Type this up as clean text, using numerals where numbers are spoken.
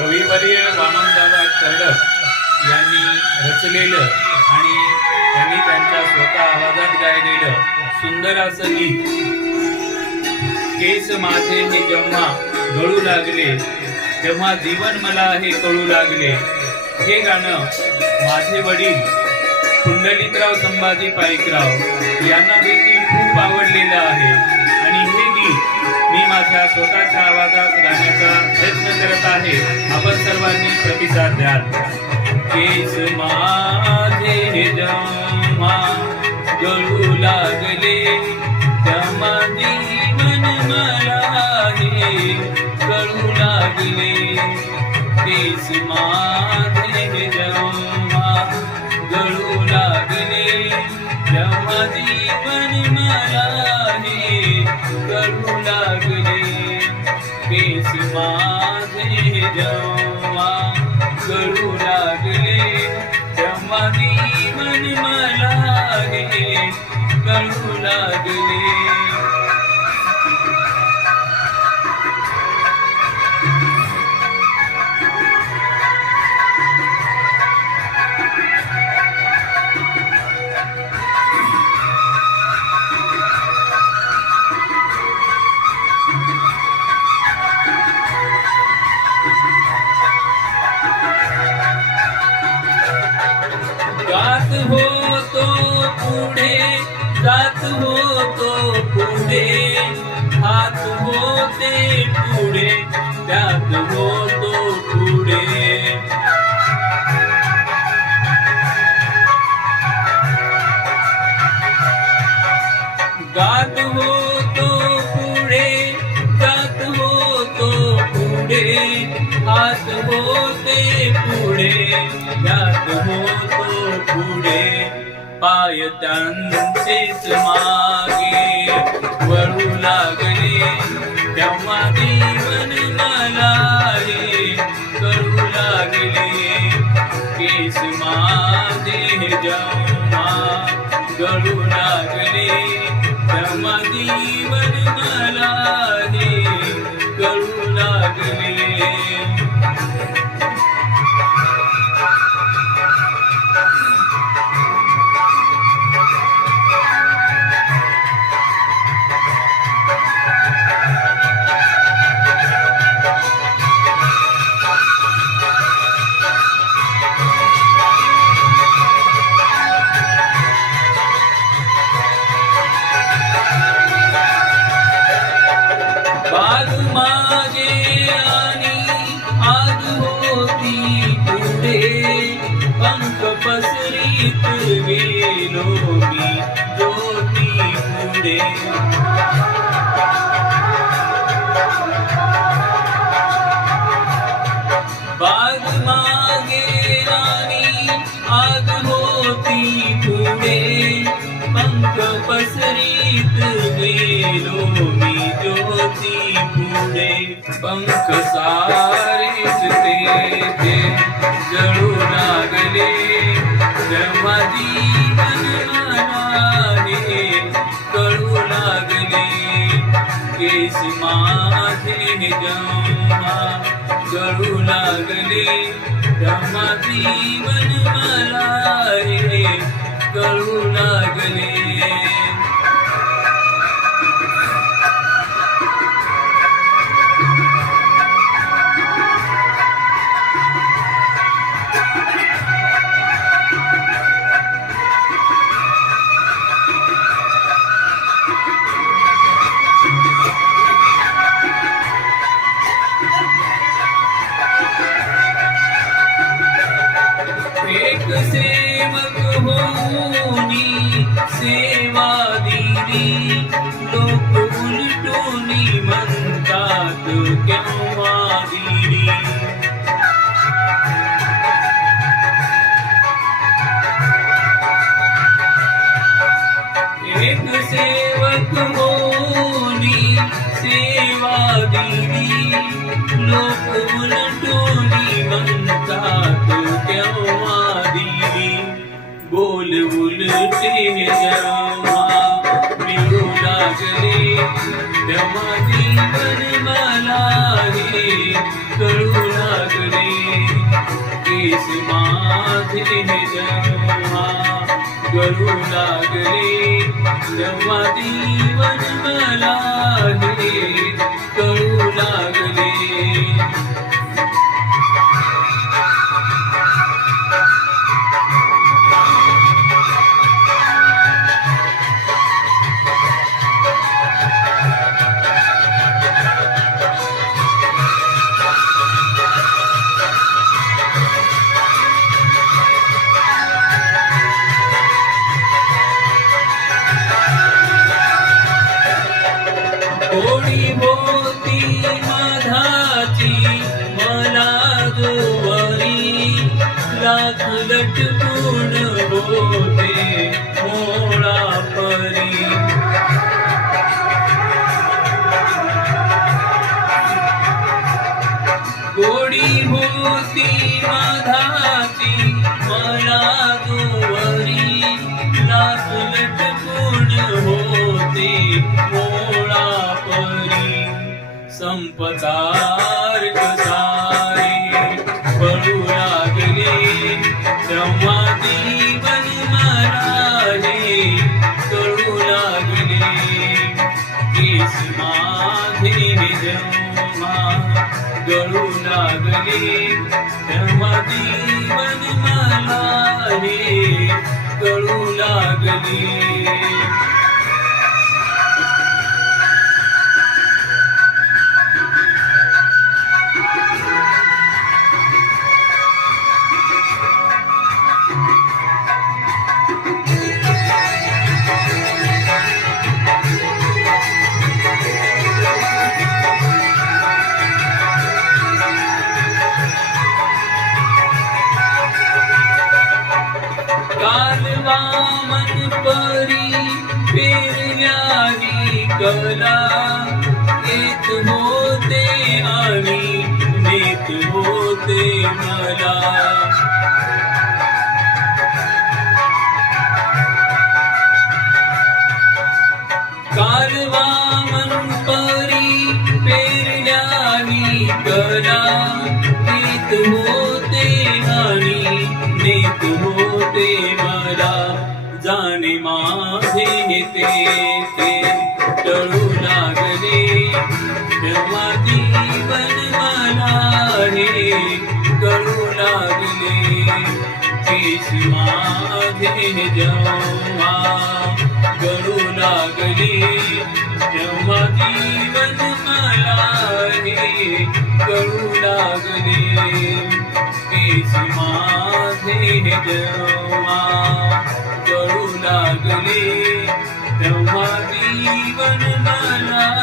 कविवर्य वामनदादा कर्डक यांनी रचलेलं आणि त्यांनी त्यांच्या स्वतः आवाजात गायलेलं सुंदर असं गीत केस माझे हे जेव्हा गळू लागले तेव्हा जीवन मला हे कळू लागले, हे गाणं माझे वडील पुंडलिकराव संभाजी पाईकराव यांना देखील खूप आवडलेलं आहे आणि हे गीत मी माझ्या स्वतःच्या आवाजात गाण्याचा प्रयत्न करत आहे. आपण सर्वांनी प्रतिसाद द्याल. केस माझे जेव्हा गळू लागले तेव्हा जीवन मला हे कळू लागले. केस माझे जेव्हा गळू लागले तेव्हा जीवन मला हे कळू लागले. केस माझे जेव्हा गळू लागले तेव्हा जीवन मला हे कळू लागले. गात होतो पुढे जात होतो पुढे हात होते पुढे त्यात होतो पुढे. गात होतो पुढे जात होतो पुढे हात होते पुढे त्यात होतो पुढे. पाय त्यांचेच मागे वळू लागले तेव्हा जीवन मला हे कळू लागले. केस माझे जेव्हा गळू लागले तेव्हा जीवन मला हे कळू लागले. बाग मागे आणि आग होती पुढे पंख पसरीत गेलो मी ज्योती पुढे. बाग मागे आणि आग होती पुढे पंख पसरीत गेलो मी ज्योती पुढे. पंख सारेच ते जळू लागले तेव्हा जीवन मला हे कळू लागले. केस माझे जेव्हा गळू लागले तेव्हा जीवन मला हे कळू लागले. एक सेवक होऊनी सेवा दिली लोक उलटूनी म्हणतात केव्हा दिली. एक सेवक होऊनी सेवा दिली लोक उलटूनी म्हणतात केव्हा दिली. बोल उलटे जेव्हा मिळू लागले तेव्हा जीवन मला हे कळू लागले. केस माझे जेव्हा गळू लागले तेव्हा जीवन मला हे कळू लागले. गोडी होती मधाची मला जोवरी लाख लटकून होते मोळा परी. गोडी होती मधाची मला जोवरी लाख लटकून होते मोळा परी. संपतार सारे पळू लागले तेव्हा जीवन मला हे कळू लागले. केस माझे जेव्हा गळू लागले तेव्हा जीवन मला हे कळू लागले. कालवा मन परी पेरल्याही कला येत होते आणि नेत होते मला. कालवा मन परी पेरल्याही कला येत होते आणि नेत होते मला. जाणे माझे ते टळू लागले तेव्हा जीवन मला हे कळू लागले. केस माझे जेव्हा गळू लागले तेव्हा जीवन मला हे कळू लागले. केस माझे जेव्हा गळू लागले तेव्हा जीवन मला